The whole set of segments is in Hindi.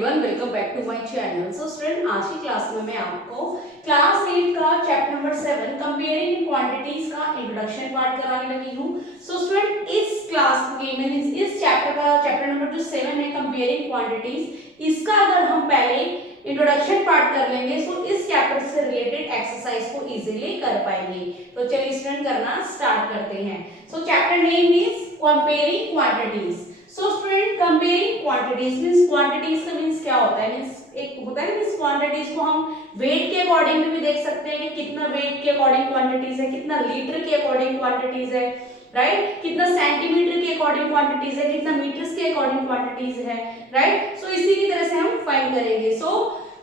Everyone, welcome back to my channel. So student, आज की क्लास में मैं आपको क्लास 8 का चैप्टर नंबर 7 कंपेयरिंग क्वांटिटीज का इंट्रोडक्शन पार्ट कराने लगी हूँ। सो स्टूडेंट, इस क्लास में मींस इस चैप्टर नंबर जो 7 है कंपेयरिंग क्वांटिटीज, इसका अगर हम पहले इंट्रोडक्शन पार्ट कर लेंगे तो इस चैप्टर से रिलेटेड एक्सरसाइज को इजीली कर पाएंगे। तो चलिए स्टूडेंट करना स्टार्ट करते हैं। सो chapter name is comparing quantities. So student, comparing quantities means quantities का मींस क्या होता है, मींस एक होता है मींस क्वांटिटीज को हम वेट के अकॉर्डिंग भी देख सकते हैं कि कितना वेट के अकॉर्डिंग क्वांटिटीज है, कितना लीटर के अकॉर्डिंग क्वांटिटीज है, राइट, कितना सेंटीमीटर के अकॉर्डिंग क्वांटिटीज है, कितना मीटर्स के अकॉर्डिंग क्वांटिटीज है, राइट। सो इसी की तरह से हम फाइंड करेंगे। So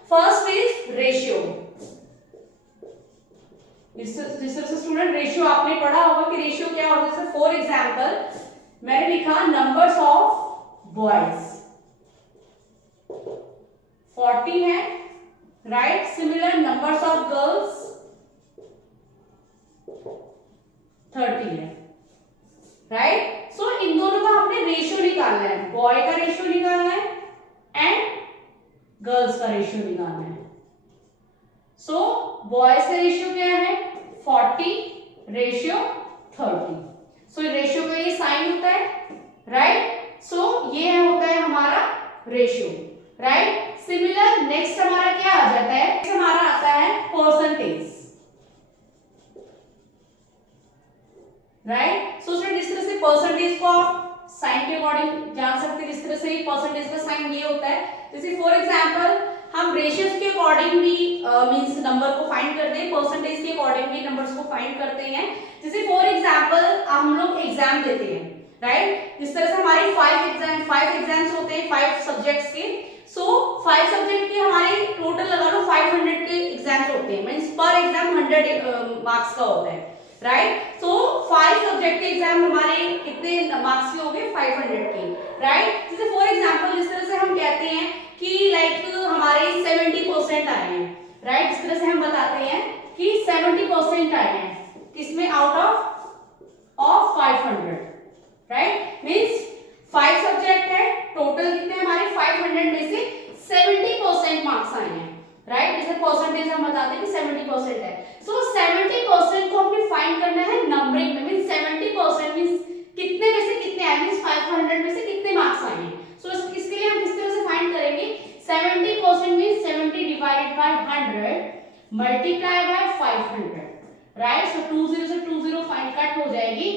first is ratio. जिस तरह से स्टूडेंट रेशियो आपने पढ़ा होगा कि रेशियो क्या होता है। जैसे फॉर एग्जांपल मैंने लिखा नंबर्स ऑफ बॉयज 40 है, right. Similar numbers of girls 30 है, राइट। सो इन दोनों का हमने रेशियो निकालना है, बॉय का रेशियो निकालना है एंड गर्ल्स का रेशियो निकालना है। सो बॉयज का रेशियो क्या है 40, रेशियो 30। सो रेशियो का ये साइन होता है, राइट। सो ये होता है हमारा रेशियो, राइट। सिमिलर नेक्स्ट हमारा क्या आ जाता है, नेक्स्ट हमारा आता है परसेंटेज, राइट। सो स्टूडेंट, इस तरह से परसेंटेज को आप साइन के अकॉर्डिंग जान सकते हैं। जिस तरह से परसेंटेज का साइन ये होता है, जैसे फॉर एग्जांपल हम रेशियोज के अकॉर्डिंग भी मींस नंबर को फाइंड करते हैं, परसेंटेज के अकॉर्डिंग भी नंबर्स को फाइंड करते हैं। जैसे फॉर एग्जांपल हम लोग एग्जाम देते हैं, राइट। जिस तरह से हमारे 5 एग्जाम्स होते हैं 5 सब्जेक्ट्स के। सो 5 सब्जेक्ट के हमारे टोटल लगा लो 500 के एग्जाम्स होते हैं, मींस पर एग्जाम 100 मार्क्स का होता है, राइट। सो 5 सब्जेक्ट के एग्जाम हमारे कितने मार्क्स के हो गए 500 के, राइट। जैसे फॉर एग्जांपल इस तरह से हम कहते हैं कि लाइक हमारे 70% आए हैं, राइट। इस तरह से हम बताते हैं कि 70% आए हैं किसमें, out of 500, right. Means 5 subject है, टोटल कितने हमारे 500 में से 70% मार्क्स आए हैं, राइट। जैसे परसेंटेज हम बताते हैं कि 70% है। सो 70% को हमें फाइंड करना है नंबरिंग में, मींस 70% मींस कितने में से कितने आए, मींस 500 में से कितने मार्क्स आए हैं। सो इसके लिए हम किस तरह से फाइंड करेंगे, 70% means 70 divided by 100 multiply by 500, right. So 20 से 20 फाइंड कट हो जाएगी,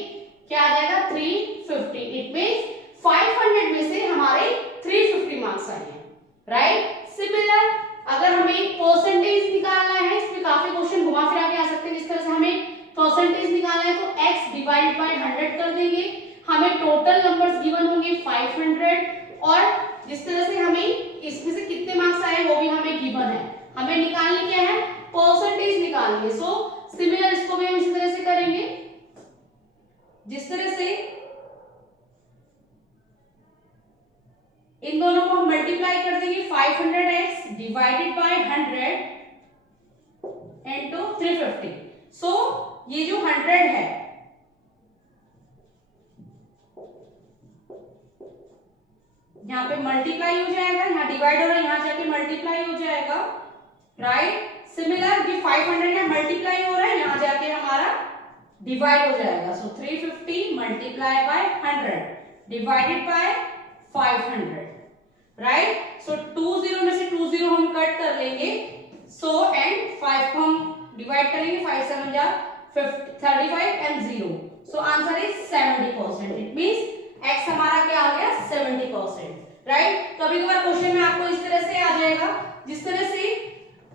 क्या आ जाएगा 350। इट मींस 500 में से हमारे 350 मार्क्स आए हैं, राइट। सिमिलर अगर हमें परसेंटेज निकालना है, इसमें काफी क्वेश्चन घुमा फिरा के आ सकते हैं। जिस तरह से हमें परसेंटेज निकालना है तो x डिवाइड बाय 100 कर देंगे, हमें टोटल नंबर्स गिवन होंगे 500 और जिस तरह से हमें इसमें से कितने मार्क्स आए वो भी हमें गिवन है। हमें निकालनी क्या है, परसेंटेज निकालनी है। सो सिमिलर इसको भी हम इसी तरह से करेंगे, जिस तरह से इन दोनों को हम मल्टीप्लाई कर देंगे 500x डिवाइडेड बाय 100 इनटू 350। सो ये जो 100 है यहाँ पे मल्टीप्लाई हो जाएगा, यहाँ डिवाइड हो रहा है, यहाँ जाके मल्टीप्लाई हो जाएगा, राइट। सिमिलर ये 500 है मल्टीप्लाई हो रहा है, यहाँ जाके हमारा डिवाइड हो जाएगा। So 350 multiply by 100 divided by 500, right. So 20 में से 20 हम कट कर लेंगे। सो एंड 5 को हम डिवाइड करेंगे, 5 7 जा 35 and 0। So answer is 70%। It means x हमारा क्या आ गया 70%, राइट। कभी कभार क्वेश्चन में आपको इस तरह से आ जाएगा, जिस तरह से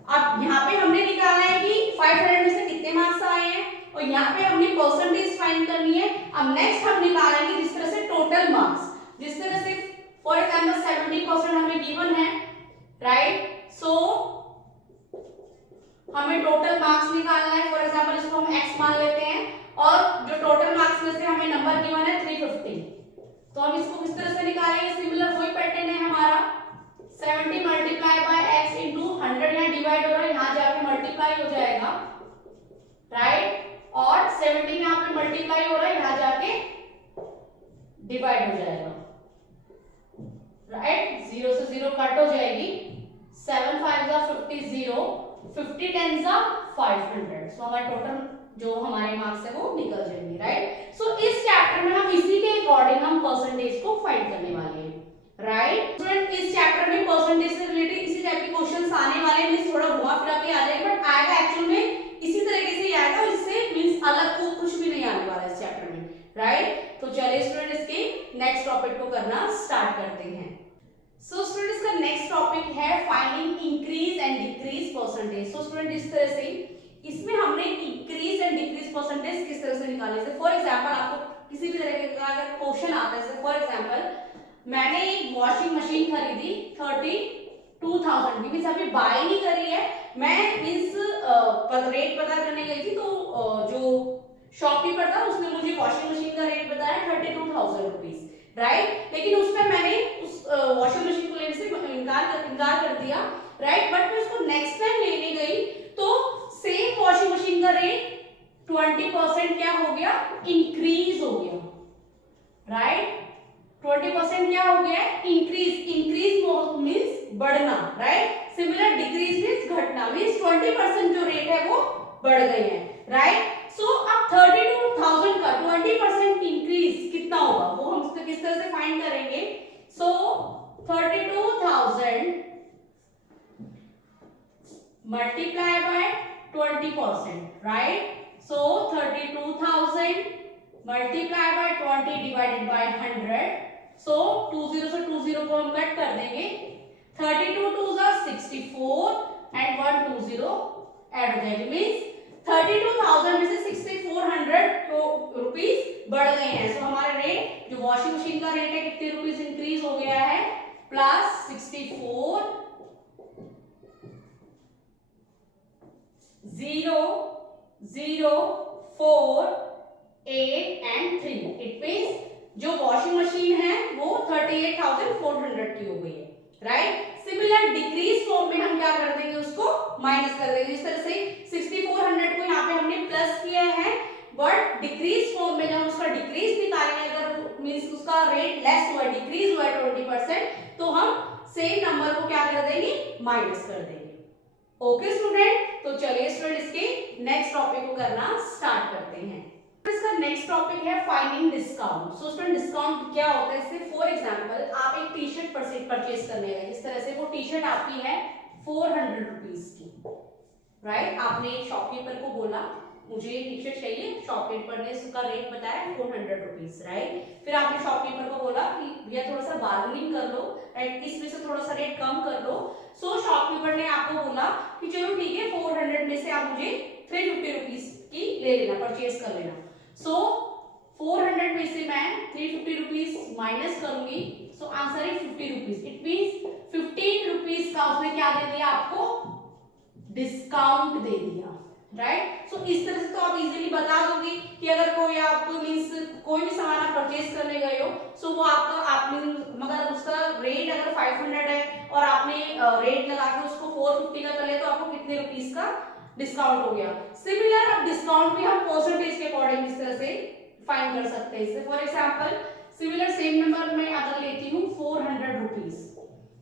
अब यहाँ पे हमने निकाला है कि 500 में से कितने मार्क्स आए हैं और यहाँ पे हमने परसेंटेज फाइंड करनी है। अब नेक्स्ट हम निकालेंगे जिस तरह से टोटल मार्क्स, जिस तरह से फॉर एग्जांपल 70% हमें गिवन है, राइट। सो हमें टोटल मार्क्स निकालना है। फॉर एग्जांपल इसको हम x मान लेते हैं और जो टोटल मार्क्स में से हमें नंबर गिवन है 350, तो हम इसको किस तरह से निकालेंगे, सिमिलर वही पैटर्न है हमारा, 70 मल्टीप्लाई बाय x इनटू 100 यहाँ डिवाइड हो रहा है, यहाँ जाके मल्टीप्लाई हो जाएगा, राइट। और 70 यहाँ पे मल्टीप्लाई हो रहा है, यहाँ जाके डिवाइड हो जाएगा, राइट। 0 से 0 कट कट हो जाएगी, 7 5 जा 50 0, 50 10 जा 500। सो हमारा टोटल जो हमारे मार्क्स है वो निकल जाएंगे, राइट। सो इस चैप्टर में हम इसी के अकॉर्डिंग हम परसेंटेज को फाइंड करने वाले हैं, राइट। स्टूडेंट इस चैप्टर में परसेंटेज से रिलेटेड इसी टाइप के क्वेश्चंस आने वाले हैं, मींस थोड़ा घुमा फिरा के आ जाएगा, बट आएगा एक्चुअल में इसी तरीके से ही आएगा, इससे मींस अलग को कुछ भी नहीं आने वाला इस चैप्टर में, राइट। तो चलिए स्टूडेंट इसके नेक्स्ट टॉपिक को करना स्टार्ट करते हैं। सो स्टूडेंट इसका नेक्स्ट टॉपिक है finding increase and decrease percentage. So student इस तरह से इसमें हमने इंक्रीज एंड डिक्रीज परसेंटेज किस तरह से निकाले, जैसे फॉर एग्जांपल आपको किसी भी तरह का अगर क्वेश्चन आता है, जैसे फॉर एग्जांपल मैंने एक वॉशिंग मशीन खरीदी 32,000 की, मींस अभी बाय नहीं करी है, मैं मींस रेट पता करने गई थी, तो जो शॉपकीपर था उसने मुझे वॉशिंग मशीन का रेट बताया 32,000 रुपीज, राइट। लेकिन उसमें मैंने उस वॉशिंग मशीन को लेने से इनकार कर दिया, राइट। बट मैं उसको नेक्स्ट टाइम लेने गई तो सेम वॉशिंग मशीन का रेट 20% क्या हो गया, इंक्रीज हो गया, राइट। 20% क्या हो गया, इंक्रीज। इंक्रीज मींस बढ़ना, राइट। सिमिलर डिक्रीज मींस घटना, मींस 20% जो रेट है वो बढ़ गए हैं, राइट। सो अब 32,000 का 20% इंक्रीज कितना होगा वो हम किस तरह से फाइंड करेंगे। सो 32,000 multiply by 20%, right. So 32,000 multiply by 20 divided by 100। सो 20 से 20 को हम कट कर देंगे, 32 2 64 एंड 1 20 ऐड हो जाएगी, मींस 32,000 में से 6400 रुपीस बढ़ गए हैं। सो हमारा रेट जो वॉशिंग मशीन का रेट है कितने रुपीस इंक्रीज हो गया है, प्लस 64 0 0 4 8 एंड 3। इट मींस जो वॉशिंग मशीन है वो 38,400 की हो गई है, राइट। सिमिलर डिक्रीज फॉर्म में हम क्या कर देंगे, उसको माइनस कर देंगे। इस तरह से 6400 को यहाँ पे हमने प्लस किया है, बट डिक्रीज फॉर्म में जब उसका डिक्रीज निकालेंगे, अगर मींस उसका रेट लेस हुआ, डिक्रीज हुआ 20%, तो हम सेम नंबर को क्या कर देंगे, माइनस कर देंगे। ओके स्टूडेंट, तो चलिए स्टूडेंट इसके नेक्स्ट टॉपिक को करना स्टार्ट करते हैं। इसका नेक्स्ट टॉपिक है finding discount. So student discount क्या होता है, इससे फॉर एग्जांपल आप एक टी शर्ट परचेज करने गए, इस तरह से वो टी शर्ट आपकी है 400 रुपीज की, राइट। आपने शॉपकीपर को बोला मुझे टी शर्ट चाहिए, शॉपकीपर ने उसका रेट बताया 400 रुपीज, राइट। फिर आपने शॉपकीपर को बोला कि भैया थोड़ा सा बार्गेनिंग कर लो, राइट, इसमें से थोड़ा सा रेट कम कर लो। सो शॉपकीपर ने आपको बोला कि चलो ठीक है 400 में से आप मुझे 350 रुपीज की ले लेना, परचेज कर लेना। सो 400 में से मैं 350 रुपीज माइनस करूंगी, सो आंसर है 50 रुपीज। इट मींस 15 रुपीज का उसने क्या दे दिया, आपको डिस्काउंट दे दिया, राइट। सो इस तरह से तो आप इजीली बता दोगे कि अगर कोई आप मींस कोई भी सामान आप परचेज करने गए हो, सो वो आपने मगर उसका रेट अगर 500 है और आपने रेट लगा के उसको 450 का कर लिया, तो आपको कितने रुपीस का डिस्काउंट हो गया। सिमिलर अब डिस्काउंट भी हम परसेंटेज के अकॉर्डिंग इस तरह से फाइंड कर सकते हैं। इससे for example similar same number मैं अगर लेती हूँ 400 रुपीस,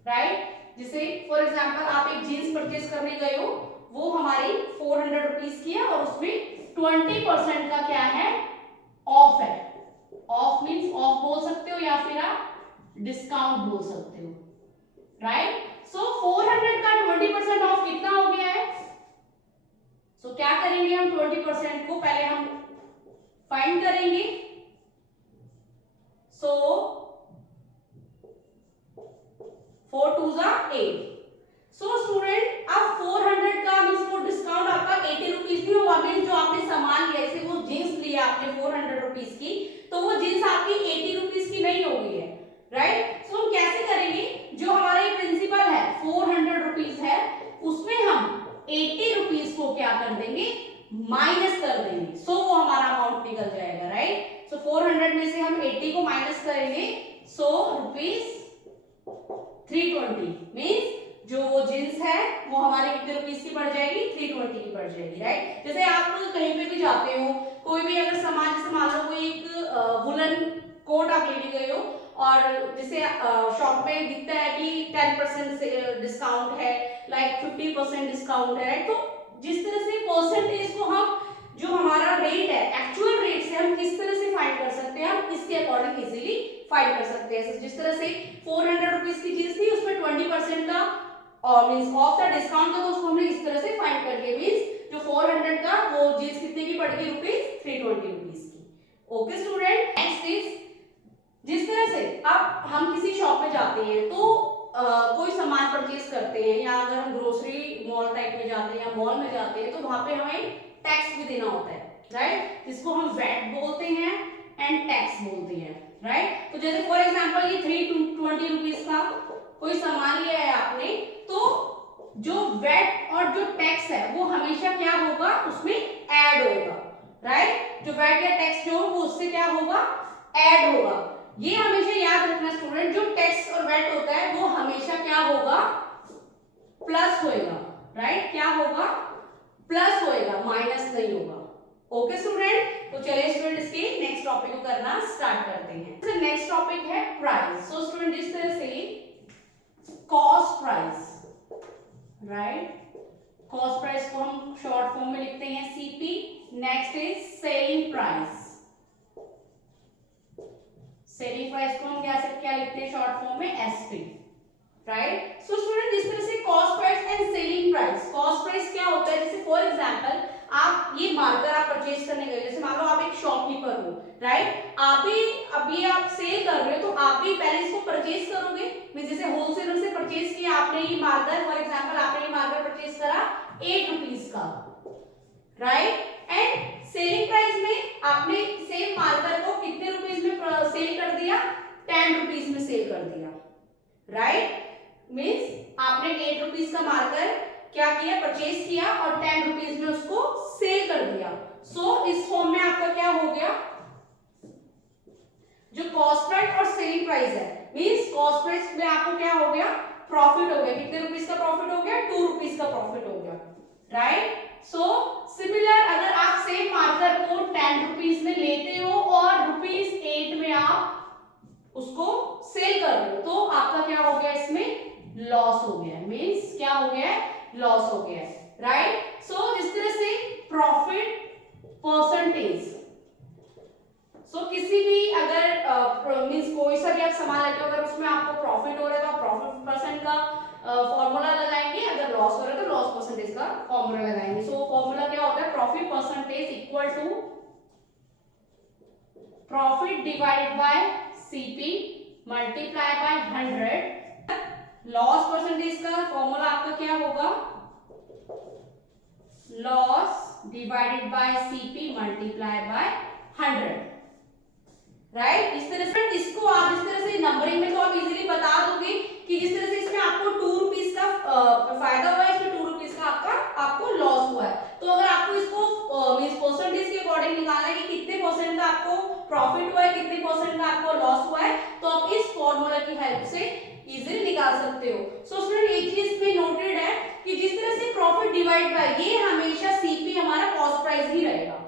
राइट, जिसे फॉर एग्जांपल आप एक जीन्स परचेज करने गए हो, वो हमारी 400 रुपीस की है और उसमें 20% का क्या है, ऑफ है। ऑफ मींस ऑफ बोल सकते हो या फिर आप डिस्काउंट बोल सकते हो, राइट। सो 400 का 20% ऑफ कितना हो गया है। सो क्या करेंगे हम, 20% को पहले हम फाइंड करेंगे। सो 4 2 8। सो स्टूडेंट अब 400 का मींस वो डिस्काउंट आपका 80 रुपीज भी होगा, मींस जो आपने सामान लिया, जैसे वो जींस लिया आपने 400 रुपीज की, तो वो जींस आपकी 80 रुपीज की नहीं हो गई है, राइट। सो हम कैसे करेंगे, जो हमारा ये प्रिंसिपल है 400 रुपीज है, उसमें हम 80 रुपीज को क्या कर देंगे, माइनस कर देंगे। सो वो हमारा अमाउंट निकल जाएगा, राइट। सो 400 में से हम 80 को माइनस करेंगे, सो रुपीज 320 मींस जो वो जींस है वो हमारे कितने रुपीस की पड़ जाएगी, 320 की पड़ जाएगी, राइट। जैसे आप कहीं पे भी जाते हो, कोई भी अगर सामान, जैसे मान लो कोई एक वुलन कोट आप लेने गए हो और जैसे शॉप में दिखता है कि 10% डिस्काउंट है, लाइक 50% डिस्काउंट है, तो जिस तरह से परसेंटेज को हम जो हमारा रेट है एक्चुअल रेट से हम किस तरह से फाइंड कर सकते हैं, हम इसके अकॉर्डिंग इजीली फाइंड कर सकते हैं। जिस तरह से 400 रुपीज की चीज थी उसमें 20% का और मींस ऑफ द डिस्काउंट था, तो उसको हमने इस तरह से फाइंड करके मींस जो 400 का वो चीज कितने की पड़ेगी रुपीज 320 रुपीज की। ओके स्टूडेंट, नेक्स्ट इज जिस तरह से अब हम किसी शॉप में जाते हैं तो कोई सामान परचेज करते हैं, या अगर हम ग्रोसरी मॉल टाइप में जाते हैं या मॉल में जाते हैं तो वहां पे हमें टैक्स भी देना होता है, राइट, जिसको हम वैट बोलते हैं एंड टैक्स बोलते हैं, राइट। तो जैसे फॉर एग्जांपल ये 320 रुपीज का कोई सामान लिया है आपने, तो जो वैट और जो टैक्स है वो हमेशा क्या होगा, उसमें ऐड होगा, राइट। जो वैट या टैक्स जो वो उससे क्या होगा, ऐड होगा। ये हमेशा याद रखना स्टूडेंट, जो टैक्स और वैट होता है वो हमेशा क्या होगा, प्लस होएगा, राइट, क्या होगा, प्लस होएगा, माइनस नहीं होगा। ओके स्टूडेंट, तो चलिए स्टूडेंट इसके नेक्स्ट टॉपिक को करना स्टार्ट करते हैं। नेक्स्ट टॉपिक है प्राइस। सो स्टूडेंट इस तरह से cost price, right, cost price को हम शॉर्ट फॉर्म में लिखते हैं CP. Next is selling price. Selling price को हम क्या लिखते हैं शॉर्ट फॉर्म में एसपी, राइट। सो स्टूडेंट इस तरह से cost price and selling price. Cost price क्या होता है, जैसे फॉर एग्जांपल आप ये मार्कर आप परचेज करने गए, जैसे मान लो आप एक शॉपकीपर हो, राइट, आप भी अभी आप सेल कर रहे हो तो आप भी पहले इसको परचेज करोगे, मींस जैसे होलसेलर से परचेज किया आपने ये मार्कर, फॉर एग्जांपल आपने ये मार्कर परचेज करा 8 रुपीस का, राइट, एंड सेलिंग प्राइस में आपने सेम मार्कर को कितने रुपीस में सेल कर दिया, 10 रुपीस में सेल कर दिया, राइट। मींस आपने 8 रुपीस का मार्कर क्या किया, परचेज किया और 10 रुपीस में उसको सेल कर दिया। सो इस फॉर्म में आपका क्या हो गया, जो कॉस्ट प्राइस और सेलिंग प्राइस है, मींस कॉस्ट प्राइस में आपको क्या हो गया, प्रॉफिट हो गया, कितने रुपीस का प्रॉफिट हो गया, 2 रुपीस का प्रॉफिट हो गया, राइट। सो सिमिलर अगर आप सेम मार्कर को 10 रुपीस में लेते हो और रुपीस 8 में आप उसको सेल कर रहे हो, तो आपका क्या हो गया, इसमें लॉस हो गया, मींस क्या हो गया, लॉस हो गया, राइट। सो इस तरह से प्रॉफिट परसेंटेज, सो किसी भी अगर मींस कोई सा भी आप सामान लेते हो, अगर उसमें आपको प्रॉफिट हो रहा है तो आप प्रॉफिट परसेंट का फॉर्मूला लगाएंगे, अगर लॉस हो रहा है तो लॉस परसेंटेज का फॉर्मूला लगाएंगे। सो फॉर्मूला क्या होता है, profit percentage equal to profit divided by CP multiply by 100। Loss percentage का फॉर्मूला आपका क्या होगा, loss divided by CP multiply by 100, right. इस तरह से इसको आप इस तरह से नंबरिंग में तो आप इजीली बता दोगे कि जिस तरह से इसमें आपको 2 रुपीस का फायदा हुआ है, इसमें 2 रुपीस का आपको लॉस हुआ है। तो अगर आपको इसको मींस परसेंटेज के अकॉर्डिंग निकालना है कि कितने परसेंट का आपको प्रॉफिट हुआ है, कितने परसेंट का आपको लॉस हुआ है, तो आप इस फॉर्मूला की हेल्प से इजीली निकाल सकते हो। सो स्टूडेंट एक चीज इसमें नोटेड है कि जिस तरह से प्रॉफिट डिवाइड बाय, ये हमेशा सीपी हमारा कॉस्ट प्राइस ही रहेगा,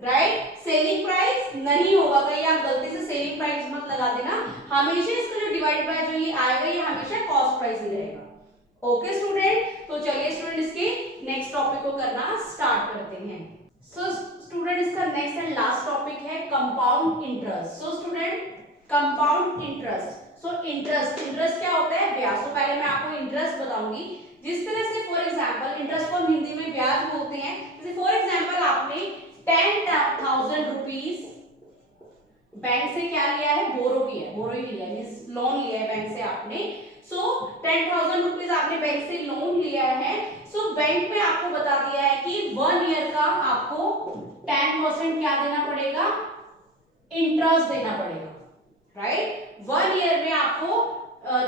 राइट, सेलिंग प्राइस नहीं होगा। कहीं आप गलती से सेलिंग प्राइस मत लगा देना, हमेशा इसका जो डिवाइड बाय जो ये आएगा ये हमेशा कॉस्ट प्राइस ही रहेगा। ओके स्टूडेंट, तो चलिए स्टूडेंट इसके नेक्स्ट टॉपिक को करना स्टार्ट करते हैं। सो स्टूडेंट इसका नेक्स्ट एंड लास्ट टॉपिक है compound interest. So student compound interest, so interest क्या होता है, ब्याज। तो पहले मैं आपको इंटरेस्ट बताऊंगी। जिस तरह से फॉर एग्जांपल इंटरेस्ट को हम हिंदी में ब्याज बोलते हैं, जैसे फॉर एग्जांपल आपने 10,000 रुपीस बैंक से क्या लिया है, बोरोइंग लिया है, मींस लोन लिया है बैंक से आपने। सो 10,000 रुपीस आपने बैंक से लोन लिया है। सो बैंक में आपको बता दिया है कि 1 ईयर का आपको 10% क्या देना पड़ेगा, इंटरेस्ट देना पड़ेगा, राइट। 1 ईयर में आपको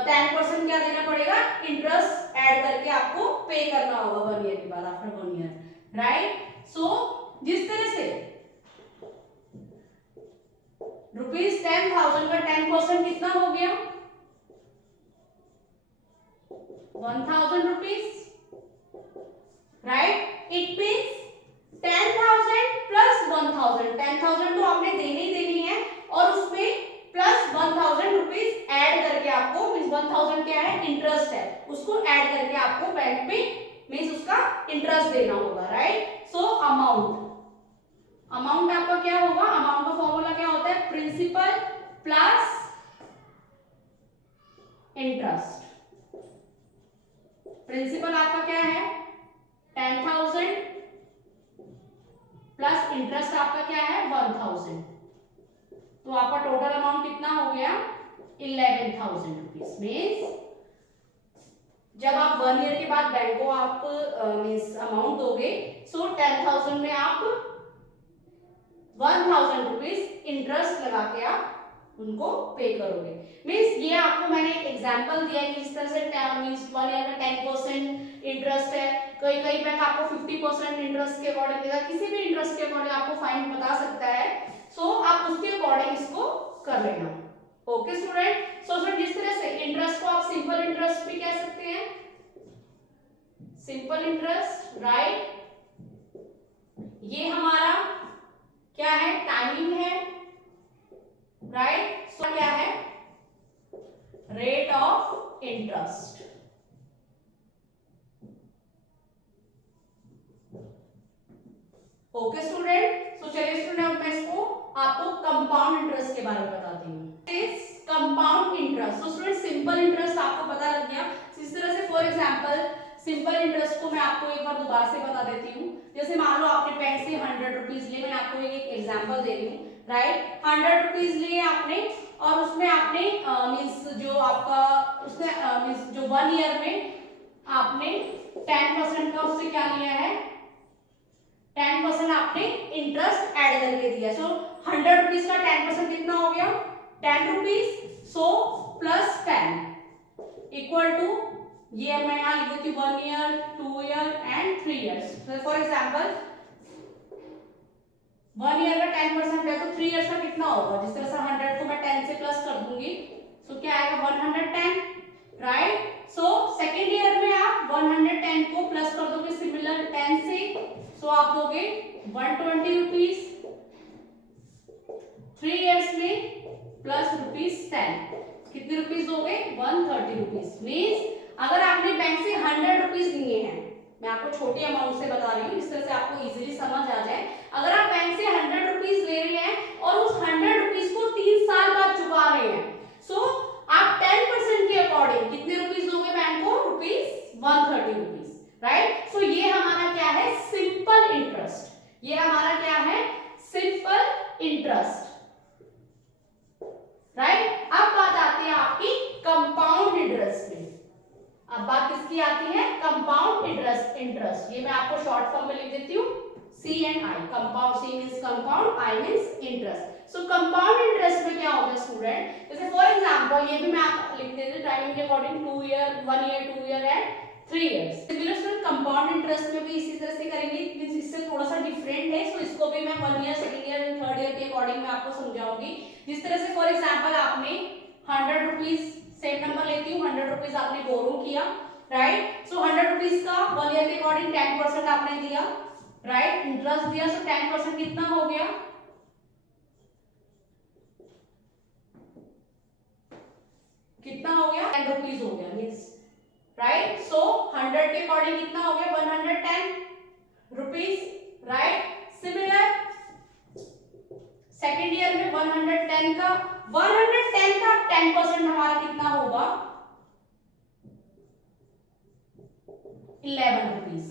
10% क्या देना पड़ेगा, इंटरेस्ट ऐड करके आपको पे करना होगा 1 ईयर के बाद, आफ्टर 1 ईयर, राइट। सो जिस तरह से रुपीज 10,000 का 10% कितना हो गया, 1,000 rupees, right. It means 10,000 plus 1,000, 10,000 तो आपने देनी ही देनी है और उसमें प्लस 1,000 रुपीज 1000 क्या है, इंटरेस्ट है, उसको ऐड करके आपको बैंक में मींस उसका इंटरेस्ट देना होगा, राइट। सो अमाउंट आपका क्या होगा, अमाउंट का फॉर्मूला क्या होता है, प्रिंसिपल प्लस इंटरेस्ट। प्रिंसिपल आपका क्या है 10,000 प्लस इंटरेस्ट आपका क्या है 1000, तो आपका टोटल अमाउंट कितना हो गया 11,000 रुपीज। मीन्स जब आप 1 ईयर के बाद बैंक को आप मीन्स अमाउंट दोगे, सो 10,000 में आप 1,000 रुपीज इंटरेस्ट लगा के आप उनको पे करोगे। मीन्स ये आपको मैंने एक एग्जांपल दिया है कि इस तरह से मीन्स 1 ईयर में 10% इंटरेस्ट है, कई बैंक आपको 50% इंटरेस्ट के अकॉर्डिंग देगा, किसी भी इंटरेस्ट के अकॉर्डिंग आपको फाइन बता सकता है। सो आप उसके अकॉर्डिंग इसको कर लेना। ओके स्टूडेंट, सो जिस तरह से इंटरेस्ट को आप सिंपल इंटरेस्ट भी कह सकते हैं, सिंपल इंटरेस्ट, राइट। ये हमारा क्या है, टाइमिंग है, राइट। सो क्या है, rate of interest. Okay student, so चलिए स्टूडेंट मैं इसको आपको कंपाउंड इंटरेस्ट के बारे में बताती हूँ। Compound interest, so student simple interest आपको पता लग गया। इस तरह से फॉर एग्जांपल सिंपल इंटरेस्ट को मैं आपको एक बार दोबारा से बता देती हूँ। जैसे मान लो आपने बैंक से 100 रुपीज लिए, मैं आपको एक एग्जांपल दे रही हूँ, राइट। 100 रुपीज लिए आपने और उसमें आपने मीन्स जो आपका उसने मीन्स जो 1 ईयर में आपने 10% का उससे क्या लिया है, 10% आपने इंटरेस्ट ऐड करके दिया। सो 100 रुपीज का 10% कितना हो गया 10 rupees. So plus 10 equal to, ये मैं यहाँ लिख देती हूँ 1 year 2 year and 3 years. For example 1 year का 10% है तो 3 ईयर्स का कितना होगा, जिस तरह से 100 को मैं 10 से प्लस कर दूंगी, सो क्या आएगा 110, राइट। सो सेकेंड ईयर में आप 110 को प्लस कर दोगे सिमिलर 10 से, सो आप दोगे 120 रुपीज। 3 ईयर्स में प्लस ₹10, कितने रुपीज दोगे 130 रुपीज। मीन्स अगर आपने बैंक से 100 रुपीज लिए हैं, मैं आपको छोटी अमाउंट से बता रही हूँ इस तरह से आपको इजीली समझ आ जाए। अगर आप बैंक से 100 रुपीज ले रहे हैं और उस 100 रुपीज को 3 साल बाद चुका रहे हैं, सो आप 10% के अकॉर्डिंग कितने रुपीज दोगे बैंक को, ₹130 रुपीज, राइट। सो ये हमारा क्या है, सिंपल इंटरेस्ट। ये हमारा क्या है, सिंपल इंटरेस्ट, राइट। अब बात आती है आपकी कंपाउंड इंटरेस्ट में। अब बात किसकी आती है, कंपाउंड इंटरेस्ट। ये मैं आपको शॉर्ट फॉर्म में लिख देती हूँ C&I। Compound, C means compound, I means interest. So compound interest में क्या होगा स्टूडेंट, जैसे फॉर एग्जांपल ये भी मैं आप लिख देती हूँ टाइमिंग के according 2 year 1 year 2 year and 3 years. Similar compound interest में भी इसी तरह से करेंगे, मींस इससे थोड़ा सा डिफरेंट है। सो इसको भी मैं 1 year 2nd year and 3rd year के अकॉर्डिंग मैं आपको समझाऊंगी। जिस तरह से फॉर एग्जांपल आपने 100 रुपीज, सेम नंबर लेती हूँ, 100 रुपीज आपने बोरो किया, राइट। सो 100 रुपीज का 1 ईयर के अकॉर्डिंग 10% आपने दिया, राइट, इंटरेस्ट दिया। सो 10% कितना हो गया, कितना हो गया 10 रुपीज हो गया, मींस राइट। सो 100 के अकॉर्डिंग कितना हो गया 110 rupees, right. Similar second year में 110 का 10% हमारा कितना होगा 11 रुपीज।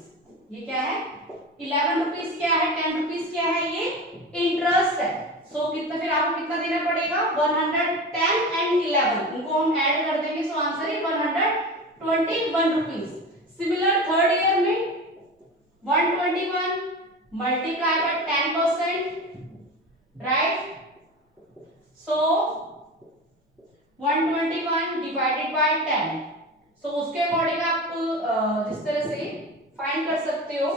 ये क्या है 11 रुपीज, क्या है 10 रुपीज, क्या है ये इंटरेस्ट है। सो कितना, फिर आपको कितना देना पड़ेगा 110 एंड 11, इनको हम ऐड कर देंगे, सो आंसर है 121 रुपीज। सिमिलर 3rd ईयर में 121 multiply by 10%, right. So 121 divided by 10, सो उसके अकॉर्डिंग आप जिस तरह से फाइंड कर सकते हो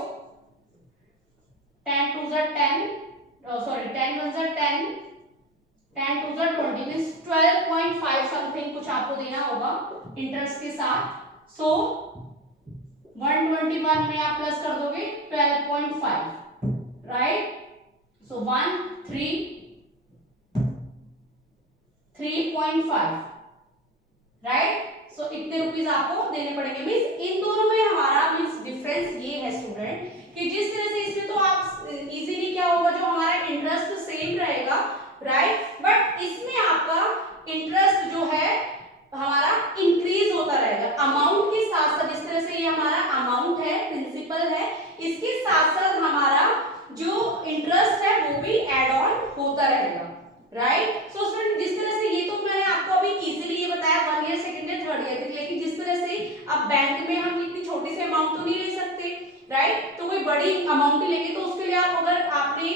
10 2 10 सॉरी 10 1 10 10 2 20 मींस 12.5 समथिंग कुछ आपको देना होगा इंटरेस्ट के साथ। सो 121 में आप प्लस कर दोगे 12.5, राइट। सो 3.5, राइट। सो इतने रुपीज आपको देने पड़ेंगे। मींस इन दोनों में हमारा मींस डिफरेंस ये है स्टूडेंट कि जिस तरह से इसमें तो आप इजीली क्या होगा, जो हमारा इंटरेस्ट सेम रहेगा, राइट, बट इसमें आपका इंटरेस्ट जो है हमारा इंक्रीज होता रहेगा अमाउंट के साथ साथ। जिस तरह से ये हमारा अमाउंट है, प्रिंसिपल है, इसके साथ साथ हमारा जो इंटरेस्ट है वो भी एड ऑन होता रहेगा, राइट। सो स्टूडेंट जिस तरह से ये तो मैंने आपको अभी इजीली ये बताया 1 year, second year, third year, लेकिन जिस तरह से अब बैंक में हम इतनी छोटी सी अमाउंट तो नहीं ले सकते, राइट, तो कोई बड़ी अमाउंट ही लेंगे तो उसके लिए आप अगर आपने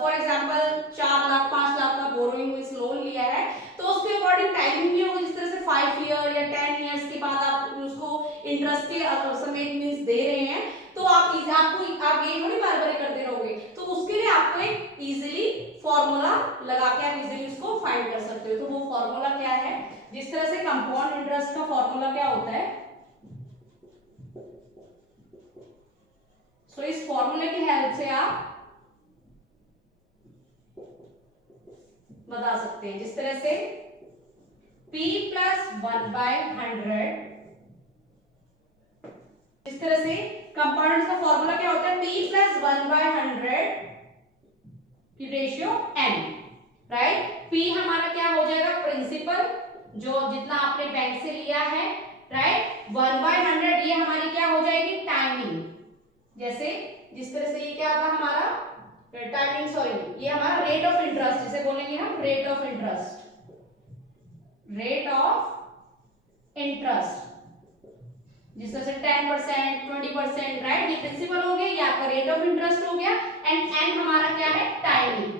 फॉर एग्जांपल 4 लाख 5 लाख का बोरोइंग मींस लोन लिया है तो उसके अकॉर्डिंग टाइमिंग भी होगी। जिस तरह से 5 ईयर या 10 इयर्स के बाद आप उसको इंटरेस्ट के समेत मींस दे रहे हैं, तो आप ये थोड़ी बार बार करते रहोगे, तो उसके लिए आपको एक इजीली फॉर्मूला लगा के आप इजीली उसको फाइंड कर सकते हो। तो वो फॉर्मूला क्या है, जिस तरह से कंपाउंड इंटरेस्ट का फॉर्मूला क्या होता है, सो इस फॉर्मूले की हेल्प से आप बता सकते हैं। जिस तरह से P प्लस 1/100, इस तरह से कंपाउंड का फॉर्मूला क्या होता है, P प्लस 1/100 की रेशियो n, राइट। P हमारा क्या हो जाएगा, प्रिंसिपल जो जितना आपने बैंक से लिया है, राइट, 1/100 ये हमारी क्या हो जाएगी, टाइमिंग। जैसे जिस तरह से ये क्या था हमारा टाइमिंग, सॉरी ये हमारा रेट ऑफ इंटरेस्ट, जिसे बोलेंगे हम rate of interest, rate of interest, जिस तरह से 10%, 20%, राइट, ये प्रिंसिपल हो गया, ये आपका रेट ऑफ इंटरेस्ट हो गया, एंड एन हमारा क्या है, टाइमिंग।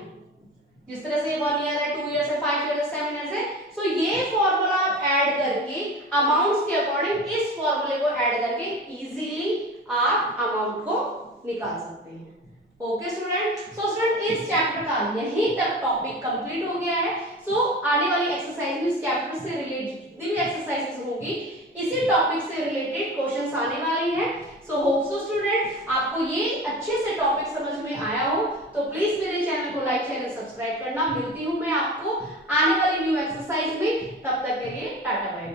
जिस तरह से 1 ईयर है, 2 ईयर है, 5 ईयर है, 7 ईयर है, सो ये फॉर्मूला आप ऐड करके अमाउंट्स के अकॉर्डिंग इस फॉर्मूले को ऐड करके इजीली आप अमाउंट को निकाल सकते हैं। ओके स्टूडेंट, सो स्टूडेंट इस चैप्टर का यहीं तक टॉपिक कंप्लीट हो गया है। सो आने वाली एक्सरसाइज में इस चैप्टर से रिलेटेड जितनी भी एक्सरसाइजेस होगी इसी टॉपिक से रिलेटेड क्वेश्चंस आने वाले हैं। सो होप सो स्टूडेंट आपको ये अच्छे से टॉपिक समझ में आया हो, तो प्लीज मेरे चैनल को लाइक शेयर सब्सक्राइब करना। मिलती हूँ मैं आपको आने वाली न्यू एक्सरसाइज में, तब तक के लिए टाटा बाय।